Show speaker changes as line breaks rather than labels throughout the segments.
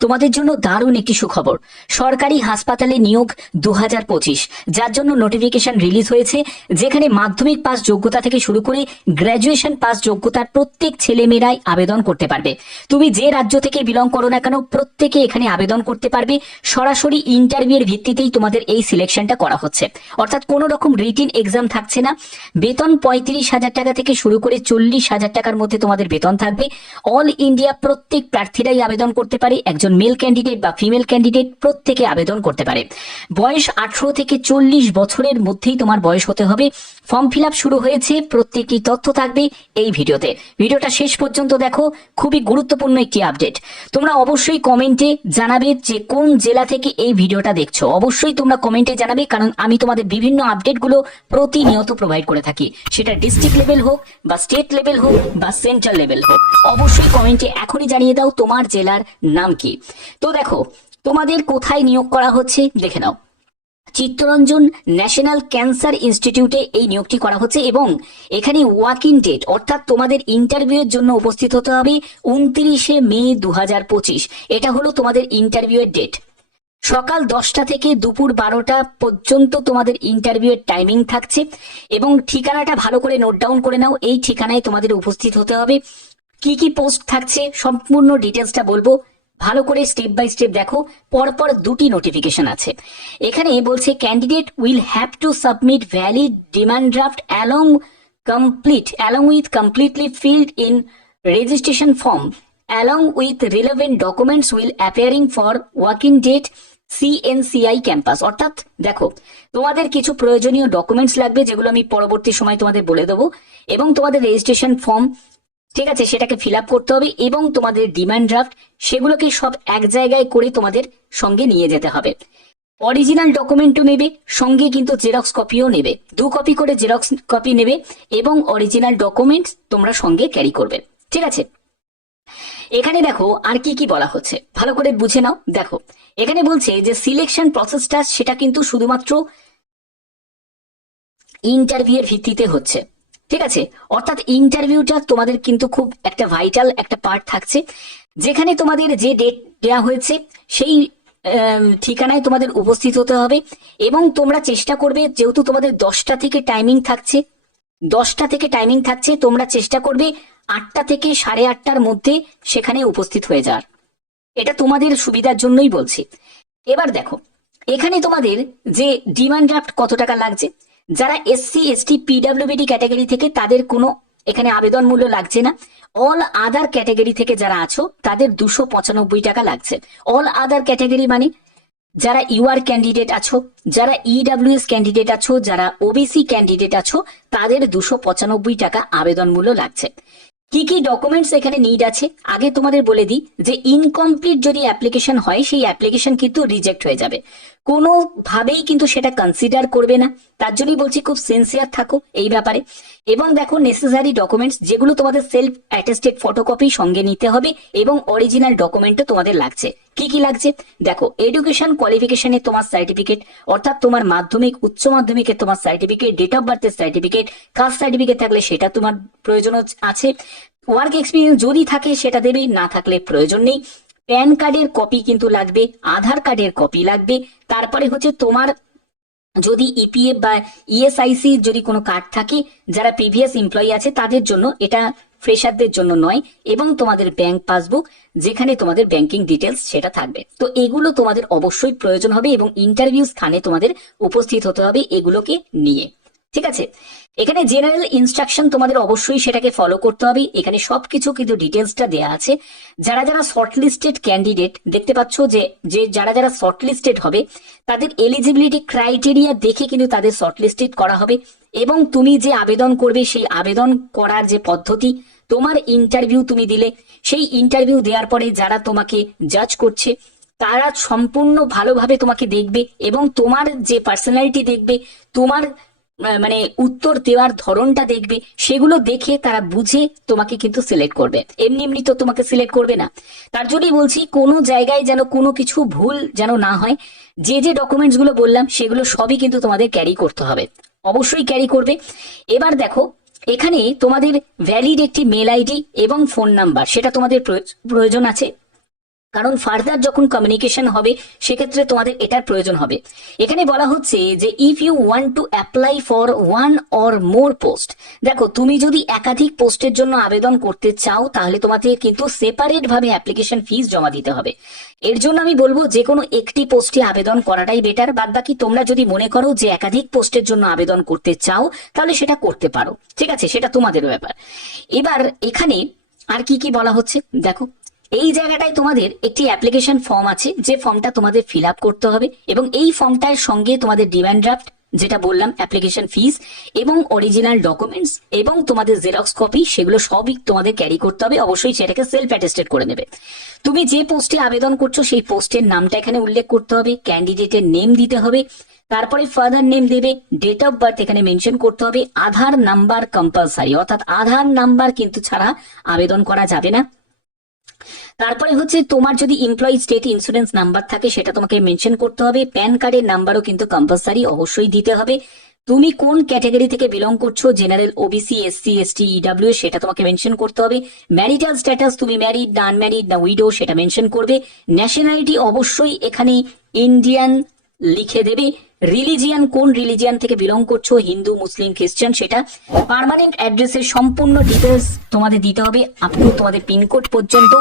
তোমাদের জন্য দারুণ একটি সুখবর। সরকারি হাসপাতালে নিয়োগ দু হাজার পঁচিশ, যার জন্য নোটিফিকেশন রিলিজ হয়েছে, যেখানে মাধ্যমিক পাস যোগ্যতা থেকে শুরু করে গ্র্যাজুয়েশন পাস যোগ্যতার প্রত্যেক ছেলেমেয়েরাই আবেদন করতে পারবে। তুমি যে রাজ্য থেকে বিলং করো না কেন, প্রত্যেকে এখানে আবেদন করতে পারবে। সরাসরি ইন্টারভিউয়ের ভিত্তিতেই তোমাদের এই সিলেকশনটা করা হচ্ছে। অর্থাৎ কোনো রকম রিটিন এক্সাম থাকছে না। বেতন পঁয়ত্রিশ হাজার টাকা থেকে শুরু করে চল্লিশ হাজার টাকার মধ্যে তোমাদের বেতন থাকবে। অল ইন্ডিয়া প্রত্যেক প্রার্থীরাই আবেদন করতে পারে। একজন মেল ক্যান্ডিডেট বা ফিমেল ক্যান্ডিডেট প্রত্যেকে আবেদন করতে পারে। বয়স আঠারো থেকে চল্লিশ বছরের মধ্যেই তোমার বয়স হতে হবে। ফর্ম ফিল শুরু হয়েছে, প্রত্যেকটি তথ্য থাকবে এই ভিডিওতে। ভিডিওটা শেষ পর্যন্ত দেখো, খুবই গুরুত্বপূর্ণ একটি আপডেট তোমরা অবশ্যই কমেন্টে জানাবে যে কোন জেলা থেকে এই ভিডিওটা দেখছ। অবশ্যই তোমরা কমেন্টে জানাবে, কারণ আমি তোমাদের বিভিন্ন আপডেটগুলো প্রতিনিয়ত প্রোভাইড করে থাকি। সেটা ডিস্ট্রিক্ট লেভেল হোক, বা স্টেট লেভেল হোক, বা সেন্ট্রাল লেভেল হোক। অবশ্যই কমেন্টে এখনই জানিয়ে দাও তোমার জেলার নাম কি। তো দেখো, তোমাদের কোথায় নিয়োগ করা হচ্ছে দেখে নাও। চিত্তরঞ্জন ন্যাশনাল ক্যান্সার ইনস্টিটিউটে এই নিয়োগটি করা হচ্ছে এবং এখানে ওয়াক ইন ডেট, অর্থাৎ তোমাদের ইন্টারভিউ এর জন্য উপস্থিত হতে হবে উনত্রিশে মে দু হাজার পঁচিশ। এটা হলো তোমাদের ইন্টারভিউ এর ডেট। সকাল দশটা থেকে দুপুর বারোটা পর্যন্ত তোমাদের ইন্টারভিউ এর টাইমিং থাকছে এবং ঠিকানাটা ভালো করে নোট ডাউন করে নাও। এই ঠিকানায় তোমাদের উপস্থিত হতে হবে। কি কি পোস্ট থাকছে সম্পূর্ণ ডিটেলসটা বলব। ভালো করে স্টেপ বাই স্টেপ দেখো, পরপর দুটি নোটিফিকেশন আছে। এখানে বলছে candidate will have to submit valid demand draft along complete along with completely filled in registration form along with relevant documents will appearing for working date C N C I campus অর্থাৎ দেখো, তোমাদের কিছু প্রয়োজনীয় documents লাগবে যেগুলো আমি পরবর্তী সময় তোমাদের বলে দেবো, এবং তোমাদের রেজিস্ট্রেশন ফর্ম ঠিক আছে, সেটাকে ফিল করতে হবে এবং তোমাদের ডিমান্ড ড্রাফট সেগুলোকে সব এক জায়গায় করে তোমাদের সঙ্গে নিয়ে যেতে হবে। অরিজিনাল ডকুমেন্টও নেবে, সঙ্গে কিন্তু জেরক্স কপিও নেবে। দু কপি করে জেরক্স কপি নেবে এবং অরিজিনাল ডকুমেন্টস তোমরা সঙ্গে ক্যারি করবে। ঠিক আছে? এখানে দেখো আর কি কি বলা হচ্ছে। ভালো করে বুঝে নাও। দেখো, এখানে বলছে যে সিলেকশন প্রসেসটা সেটা কিন্তু শুধুমাত্র ইন্টারভিউ এর ভিত্তিতে হচ্ছে। ঠিক আছে? অর্থাৎ ইন্টারভিউটা তোমাদের কিন্তু খুব একটা ভাইটাল একটা পার্ট থাকছে। যেখানে তোমাদের যে ডেট দেওয়া হয়েছে, সেই ঠিকানায় তোমাদের উপস্থিত হতে হবে এবং তোমরা চেষ্টা করবে, যেহেতু তোমাদের দশটা থেকে টাইমিং থাকছে, দশটা থেকে টাইমিং থাকছে, তোমরা চেষ্টা করবে আটটা থেকে সাড়ে আটটার মধ্যে সেখানে উপস্থিত হয়ে যাওয়ার। এটা তোমাদের সুবিধার জন্যই বলছি। এবার দেখো, এখানে তোমাদের যে ডিমান্ড ড্রাফট কত টাকা লাগছে যারা এসসি এসটি পিডাব্লিউবিডি ক্যাটাগরি থেকে তাদের কোনো এখানে আবেদন মূল্য লাগছে না। অল আদার ক্যাটাগরি থেকে যারা আছো, তাদের দুশো পঁচানব্বই টাকা লাগছে। অল আদার ক্যাটাগরি মানে যারা ইউআর ক্যান্ডিডেট আছো, যারা ইডাব্লিউএস ক্যান্ডিডেট আছো, যারা ওবিসি ক্যান্ডিডেট আছো, তাদের দুশো পঁচানব্বই টাকা আবেদন মূল্য লাগছে। কি কি ডকুমেন্টস এখানে নিড আছে? আগে তোমাদের বলে দিই যে ইনকমপ্লিট যদি অ্যাপ্লিকেশন হয়, সেই অ্যাপ্লিকেশন কিন্তু রিজেক্ট হয়ে যাবে। কোনোভাবেই কিন্তু সেটা কনসিডার করবে না। তার জন্যই বলছি খুব সিনসিয়ার থাকো এই ব্যাপারে। এবং দেখো নেসেসারি ডকুমেন্টস যেগুলো তোমাদের সেলফ অ্যাটেস্টেড ফটোকপি সঙ্গে নিতে হবে এবং অরিজিনাল ডকুমেন্টও তোমাদের লাগছে। কি কি লাগছে? দেখো এডুকেশন কোয়ালিফিকেশনের তোমার সার্টিফিকেট অর্থাৎ তোমার মাধ্যমিক, উচ্চ মাধ্যমিকের তোমার সার্টিফিকেট ডেট অফ বার্থের সার্টিফিকেট কাস্ট সার্টিফিকেট থাকলে সেটা তোমার প্রয়োজন আছে। ওয়ার্ক এক্সপিরিয়েন্স যদি থাকে সেটা দেবে, না থাকলে প্রয়োজন নেই। প্যান কার্ডের কপি কিন্তু লাগবে, আধার কার্ডের কপি লাগবে। তারপরে হচ্ছে তোমার যদি ইপিএফ বা ইএসআইসি যদি কোনো কার্ড থাকে, যারা প্রিভিয়াস এমপ্লয়ি আছে, তাদের জন্য এটা ফ্রেশারদের জন্য নয়, এবং তোমাদের ব্যাংক পাসবুক যেখানে তোমাদের ব্যাংকিং ডিটেলস সেটা থাকবে। তো এগুলো তোমাদের অবশ্যই প্রয়োজন হবে এবং ইন্টারভিউ স্থানে তোমাদের উপস্থিত হতে হবে এগুলোকে নিয়ে। ঠিক আছে? এখানে জেনারেল ইনস্ট্রাকশন তোমাদের অবশ্যই সেটাকে ফলো করতে হবে। এখানে সবকিছু কিন্তু ডিটেলসটা দেয়া আছে। যারা যারা শর্টলিস্টেড ক্যান্ডিডেট দেখতে পাচ্ছ যে যে যারা যারা শর্টলিস্টেড হবে, তাদের এলিজিবিলিটি ক্রাইটেরিয়া দেখে কিন্তু তাদের শর্টলিস্টেড করা হবে। এবং তুমি যে আবেদন করবে, সেই আবেদন করার যে পদ্ধতি, তোমার ইন্টারভিউ তুমি দিলে, সেই ইন্টারভিউ দেওয়ার পরে যারা তোমাকে জাজ করছে, তারা সম্পূর্ণ ভালোভাবে তোমাকে দেখবে এবং তোমার যে পার্সোনালিটি দেখবে, তোমার মানে উত্তর দেওয়ার ধরনটা দেখবে, সেগুলো দেখে তারা বুঝে তোমাকে কিন্তু সিলেক্ট করবে। এমনি এমনি তো তোমাকে সিলেক্ট করবে না। তার জন্যই বলছি, কোনো জায়গায় যেন কোনো কিছু ভুল যেন না হয়, যে যে ডকুমেন্টসগুলো বললাম, সেগুলো সবই কিন্তু তোমাদের ক্যারি করতে হবে। অবশ্যই ক্যারি করবে। এবার দেখো, এখানে তোমাদের ভ্যালিড একটি মেল আইডি এবং ফোন নাম্বার সেটা তোমাদের প্রয়োজ- প্রয়োজন আছে। কারণ ফার্দার যখন কমিউনিকেশন হবে, সেক্ষেত্রে তোমাদের এটার প্রয়োজন হবে। এখানে বলা হচ্ছে যে if you want to apply for one or more post দেখো, তুমি যদি একাধিক পোস্টের জন্য আবেদন করতে চাও, তাহলে তোমাকে কিন্তু সেপারেট ভাবে অ্যাপ্লিকেশন ফিস জমা দিতে হবে। এর জন্য আমি বলব যে কোনো একটি পোস্টে আবেদন করাটাই বেটার বাদ বাকি তোমরা যদি মনে করো যে, একাধিক পোস্টের জন্য আবেদন করতে চাও, তাহলে সেটা করতে পারো। ঠিক আছে? সেটা তোমাদের ব্যাপার। এবার এখানে আর কি কি বলা হচ্ছে? দেখো এই জায়গাটায় তোমাদের একটি অ্যাপ্লিকেশন ফর্ম আছে, যে ফর্মটা তোমাদের ফিল আপ করতে হবে এবং এই ফর্মটার সঙ্গে তোমাদের ডিমান্ড ড্রাফট যেটা বললাম অ্যাপ্লিকেশন ফিস এবং অরিজিনাল ডকুমেন্টস এবং তোমাদের জেরক্স কপি সেগুলো সবই তোমাদের ক্যারি করতে হবে। অবশ্যই সেটাকে সেলফ অ্যাটেস্টেড করে নেবে। তুমি যে পোস্টে আবেদন করছ, সেই পোস্টের নামটা এখানে উল্লেখ করতে হবে ক্যান্ডিডেটের নেম দিতে হবে, তারপরে ফাদার নেম দেবে ডেট অফ বার্থ এখানে মেনশন করতে হবে, আধার নাম্বার কম্পালসারি অর্থাৎ আধার নাম্বার কিন্তু ছাড়া আবেদন করা যাবে না। তারপরে হচ্ছে তোমার যদি এমপ্লয়ি স্টেট ইন্স্যুরেন্স নাম্বার থাকে, সেটা তোমাকে মেনশন করতে হবে। প্যান কার্ডের নাম্বারও কিন্তু কম্পালসারি অবশ্যই দিতে হবে। তুমি কোন ক্যাটাগরি থেকে বিলং করছ? General OBC SC ST E W সেটা তোমাকে মেনশন করতে হবে। ম্যারিটাল স্ট্যাটাস তুমি ম্যারিড না আনম্যারিড না উইডো সেটা মেনশন করবে। ন্যাশনালিটি অবশ্যই এখানে ইন্ডিয়ান লিখে দেবে। রিলিজিয়ান কোন রিলিজিয়ান থেকে বিলং করছ? হিন্দু, মুসলিম, খ্রিস্টান, সেটা পার্মানেন্ট অ্যাড্রেসের সম্পূর্ণ ডিটেলস তোমাদের দিতে হবে। আপ টু তোমাদের পিনকোড পর্যন্ত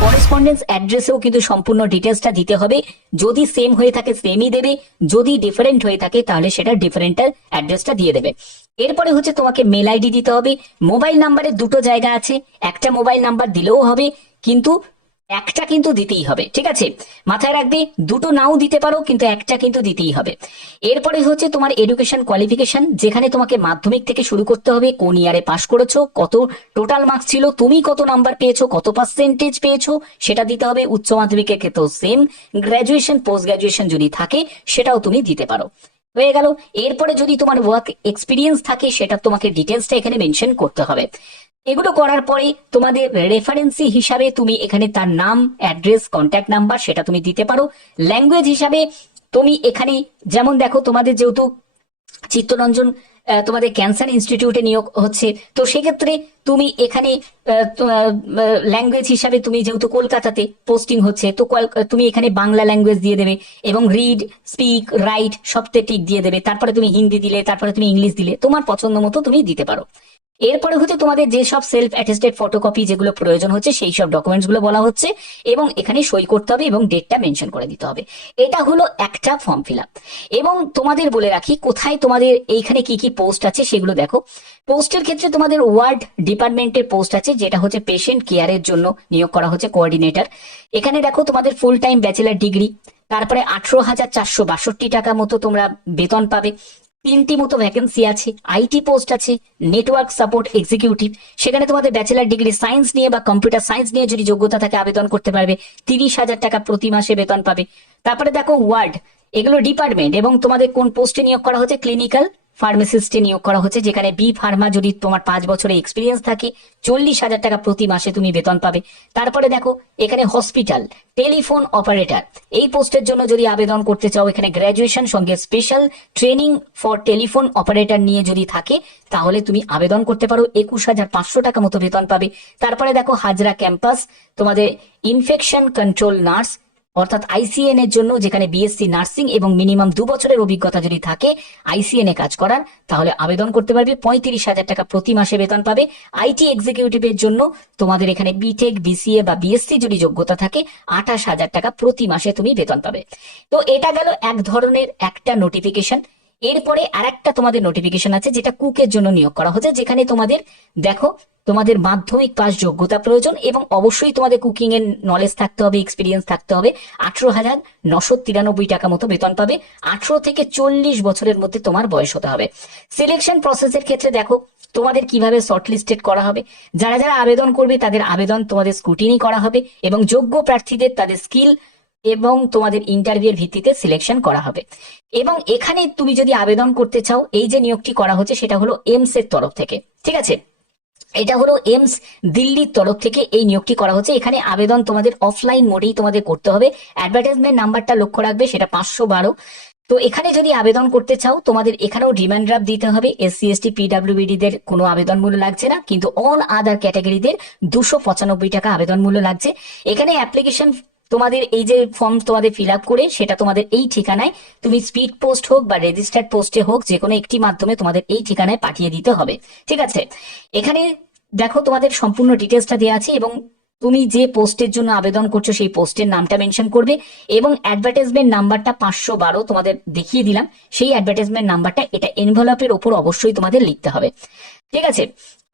করেসপন্ডেন্স অ্যাড্রেসেও কিন্তু সম্পূর্ণ ডিটেলসটা দিতে হবে। যদি সেম হয়ে থাকে সেমই দেবে। যদি ডিফারেন্ট হয়ে থাকে, তাহলে সেটা ডিফারেন্টের অ্যাড্রেসটা দিয়ে দেবে। এরপরে হচ্ছে তোমাকে মেল আইডি দিতে হবে। মোবাইল নাম্বারের দুটো জায়গা আছে। একটা মোবাইল নাম্বার দিলেও হবে। কিন্তু একটা কিন্তু দিতেই হবে, ঠিক আছে? মাথায় রাখবে, দুটো নাও দিতে পারো, কিন্তু একটা কিন্তু দিতেই হবে। এরপরে হচ্ছে তোমার এডুকেশন কোয়ালিফিকেশন যেখানে তোমাকে মাধ্যমিক থেকে শুরু করতে হবে, কোন ইয়ারে পাশ করেছ, কত টোটাল মার্কস ছিল, তুমি কত নাম্বার পেয়েছ, কত পার্সেন্টেজ পেয়েছ, সেটা দিতে হবে, উচ্চ মাধ্যমিকের ক্ষেত্রেও সেম গ্র্যাজুয়েশন পোস্ট গ্র্যাজুয়েশন যদি থাকে, সেটাও তুমি দিতে পারো। হয়ে গেল, এরপরে যদি তোমার ওয়ার্ক এক্সপিরিয়েন্স থাকে, সেটা তোমাকে ডিটেলসটা এখানে মেনশন করতে হবে। এগুলো করার পরে তোমাদের রেফারেন্সি হিসাবে তুমি এখানে তার নাম অ্যাড্রেস কন্ট্যাক্ট নাম্বার সেটা তুমি দিতে পারো। ল্যাঙ্গুয়েজ হিসাবে তুমি এখানে যেমন দেখো তোমাদের যেহেতু চিত্তরঞ্জন তোমাদের ক্যান্সার ইনস্টিটিউটে নিয়োগ হচ্ছে, তো সেক্ষেত্রে তুমি এখানে ল্যাঙ্গুয়েজ হিসাবে তুমি যেহেতু কলকাতাতে পোস্টিং হচ্ছে, তো তুমি এখানে বাংলা ল্যাঙ্গুয়েজ দিয়ে দেবে এবং রিড স্পিক রাইট সবতে ঠিক দিয়ে দেবে। তারপরে তুমি হিন্দি দিলে, তারপরে তুমি ইংলিশ দিলে, তোমার পছন্দ মতো তুমি দিতে পারো। এরপরে হচ্ছে তোমাদের যে সব সেলফ অ্যাটেস্টেড ফটোকপি যেগুলো প্রয়োজন হচ্ছে, সেই সব ডকুমেন্টসগুলো বলা হচ্ছে এবং এখানে সই করতে হবে এবং ডেটটা মেনশন করে দিতে হবে। এটা হলো একটা ফর্ম ফিল আপ এবং তোমাদের বলে রাখি, কোথায় তোমাদের এইখানে কি কি পোস্ট আছে সেগুলো দেখো। পোস্টের ক্ষেত্রে তোমাদের ওয়ার্ড ডিপার্টমেন্টের পোস্ট আছে, যেটা হচ্ছে পেশেন্ট কেয়ারের জন্য নিয়োগ করা হচ্ছে কোঅর্ডিনেটর এখানে দেখো তোমাদের ফুল টাইম ব্যাচেলার ডিগ্রি তারপরে আঠারো হাজার চারশো বাষট্টি টাকা মতো তোমরা বেতন পাবে। তিনটি মতো ভ্যাকেন্সি আছে আইটি পোস্ট আছে নেটওয়ার্ক সাপোর্ট এক্সিকিউটিভ সেখানে তোমাদের ব্যাচেলার ডিগ্রি সায়েন্স নিয়ে বা কম্পিউটার সায়েন্স নিয়ে যদি যোগ্যতা থাকে আবেদন করতে পারবে, তিরিশ হাজার টাকা প্রতি মাসে বেতন পাবে। তারপরে দেখো ওয়ার্ড এগুলো ডিপার্টমেন্ট এবং তোমাদের কোন পোস্টে নিয়োগ করা হচ্ছে? ক্লিনিক্যাল ফার্মাসিস্টে নিয়োগ করা হচ্ছে, যেখানে বি ফার্মা যদি তোমার পাঁচ বছরের এক্সপিরিয়েন্স থাকে, চল্লিশ হাজার টাকা প্রতি মাসে তুমি বেতন পাবে। তারপরে দেখো, এখানে হসপিটাল টেলিফোন অপারেটর এই পোস্টের জন্য যদি আবেদন করতে চাও, এখানে গ্র্যাজুয়েশন সঙ্গে special training for telephone operator নিয়ে যদি থাকে, তাহলে তুমি আবেদন করতে পারো, একুশ হাজার পাঁচশো টাকা মতো বেতন পাবে। তারপরে দেখো, হাজরা ক্যাম্পাস তোমাদের ইনফেকশন কন্ট্রোল নার্স অর্থাৎ আইসিএন এর জন্য যেখানে বিএসসি নার্সিং এবং মিনিমাম দু বছরের অভিজ্ঞতা যদি থাকে আইসিএন এ কাজ করার, তাহলে আবেদন করতে পারবে, পঁয়ত্রিশ হাজার টাকা প্রতি মাসে বেতন পাবে। আইটি এক্সিকিউটিভ এর জন্য তোমাদের এখানে বিটেক বিসিএ বা বিএসসি যদি যোগ্যতা থাকে, আঠাশ হাজার টাকা প্রতি মাসে তুমি বেতন পাবে। তো এটা গেল এক ধরনের একটা নোটিফিকেশন এরপরে আরেকটা তোমাদের নোটিফিকেশন আছে, যেটা কুকের জন্য নিয়োগ করা হচ্ছে, যেখানে তোমাদের, দেখো, তোমাদের মাধ্যমিক পাস যোগ্যতা প্রয়োজন এবং অবশ্যই তোমাদের কুকিং এর নলেজ থাকতে হবে এক্সপিরিয়েন্স থাকতে হবে। আঠারো হাজার নশো তিরানব্বই টাকা মতো বেতন পাবে। আঠারো থেকে চল্লিশ বছরের মধ্যে তোমার বয়স হতে হবে। সিলেকশন প্রসেসের ক্ষেত্রে দেখো, তোমাদের কীভাবে শর্টলিস্টেড করা হবে। যারা যারা আবেদন করবে, তাদের আবেদন তোমাদের স্কুটিনি করা হবে এবং যোগ্য প্রার্থীদের তাদের স্কিল এবং তোমাদের ইন্টারভিউর ভিত্তিতে সিলেকশন করা হবে। এবং এখানে তুমি যদি আবেদন করতে চাও, এই যে নিয়োগটি করা হচ্ছে, সেটা হলো এমস এর তরফ থেকে। ঠিক আছে? এটা হলো এমস দিল্লির তরফ থেকে এই নিয়োগটি করা হচ্ছে। এখানে আবেদন তোমাদের অফলাইন মোডেই তোমাদের করতে হবে। অ্যাডভার্টাইজমেন্ট নাম্বারটা লক্ষ্য রাখবে, সেটা পাঁচশো বারো। তো এখানে যদি আবেদন করতে চাও, তোমাদের এখানেও ডিমান্ড ড্রাফট দিতে হবে। এসসি এসটি পিডাব্লিউবিডি দের কোনো আবেদন মূল্য লাগছে না, কিন্তু অল আদার ক্যাটাগরিদের দুশো পঁচানব্বই টাকা আবেদন মূল্য লাগছে। এখানে অ্যাপ্লিকেশন তোমাদের এই যে ফর্ম তোমাদের ফিল আপ করে সেটা তোমাদের এই ঠিকানায় তুমি স্পিড পোস্ট হোক বা রেজিস্টার্ড পোস্টে হোক যে কোনো একটি মাধ্যমে তোমাদের এই ঠিকানায় পাঠিয়ে দিতে হবে। ঠিক আছে? এখানে দেখো তোমাদের সম্পূর্ণ ডিটেলসটা দেওয়া আছে এবং তুমি যে পোস্টের জন্য আবেদন করছ সেই পোস্টের নামটা মেনশন করবে এবং অ্যাডভার্টাইজমেন্ট নাম্বারটা পাঁচশো বারো তোমাদের দেখিয়ে দিলাম। সেই অ্যাডভার্টাইজমেন্ট নাম্বারটা এটা এনভেলপের ওপর অবশ্যই তোমাদের লিখতে হবে। ঠিক আছে?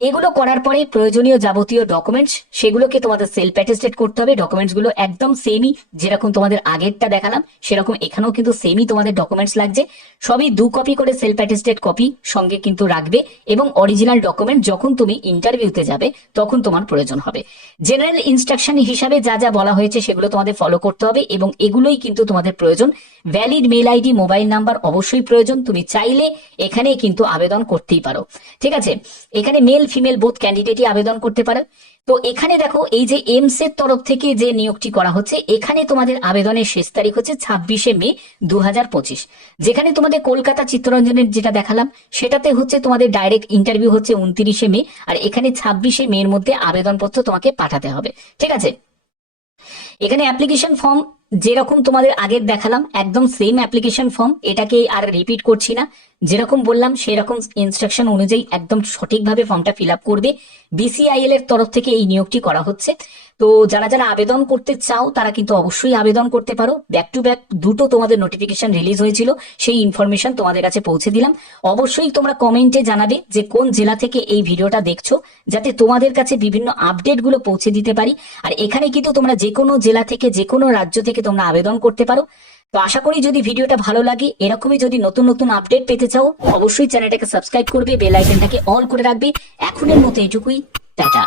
এগুলো করার পরে প্রয়োজনীয় যাবতীয় ডকুমেন্টস সেগুলোকে তোমাদের সেলফ অ্যাটেস্টেড করতে হবে। ডকুমেন্টসগুলো একদম সেমই যেরকম তোমাদের আগেরটা দেখালাম, সেরকম এখানেও কিন্তু সেমই তোমাদের ডকুমেন্টস লাগছে। সবই দু কপি করে সেলফ অ্যাটেস্টেড কপি সঙ্গে কিন্তু রাখবে এবং অরিজিনাল ডকুমেন্ট যখন তুমি ইন্টারভিউতে যাবে, তখন তোমার প্রয়োজন হবে। জেনারেল ইনস্ট্রাকশন হিসাবে যা যা বলা হয়েছে সেগুলো তোমাদের ফলো করতে হবে এবং এগুলোই কিন্তু তোমাদের প্রয়োজন। Valid mail ID mobile number অবশ্যই প্রয়োজন। তুমি চাইলে এখানে কিন্তু আবেদন করতেই পারো। ঠিক আছে? এখানে মেল ফিমেল বোথ ক্যান্ডিডেটই আবেদন করতে পারে। তো এখানে দেখো, এই যে এমস এর তরফ থেকে যে নিয়োগটি করা হচ্ছে, এখানে তোমাদের আবেদনের শেষ তারিখ হচ্ছে ছাব্বিশে মে দু হাজার পঁচিশ। যেখানে তোমাদের কলকাতা চিত্তরঞ্জনের যেটা দেখালাম, সেটাতে হচ্ছে তোমাদের ডাইরেক্ট ইন্টারভিউ হচ্ছে উনত্রিশে মে, আর এখানে ছাব্বিশে মে এর মধ্যে আবেদনপত্র তোমাকে পাঠাতে হবে। ঠিক আছে? এখানে অ্যাপ্লিকেশন ফর্ম যেরকম তোমাদের আগের দেখালাম, একদম সেম অ্যাপ্লিকেশন ফর্ম এটাকে আর রিপিট করছি না। যেরকম বললাম, সেরকম ইনস্ট্রাকশন অনুযায়ী একদম সঠিকভাবে ফর্মটা ফিল আপ করবে। বিসিআইএল এর তরফ থেকে এই নিয়োগটি করা হচ্ছে। তো যারা যারা আবেদন করতে চাও, তারা কিন্তু অবশ্যই আবেদন করতে পারো। ব্যাক টু ব্যাক দুটো তোমাদের নোটিফিকেশন রিলিজ হয়েছিল, সেই ইনফরমেশন তোমাদের কাছে পৌঁছে দিলাম। অবশ্যই তোমরা কমেন্টে জানাবে যে কোন জেলা থেকে এই ভিডিওটা দেখছ, যাতে তোমাদের কাছে বিভিন্ন আপডেটগুলো পৌঁছে দিতে পারি। আর এখানে কিন্তু তোমরা যে কোনো জেলা থেকে, যে কোনো রাজ্য থেকে তোমরা আবেদন করতে পারো। তো আশা করি যদি ভিডিওটা ভালো লাগে, এরকমই যদি নতুন নতুন আপডেট পেতে চাও, অবশ্যই চ্যানেলটাকে সাবস্ক্রাইব করবে বেল আইকনটাকে অল করে রাখবে। এখনের মতো এটুকুই, টাটা।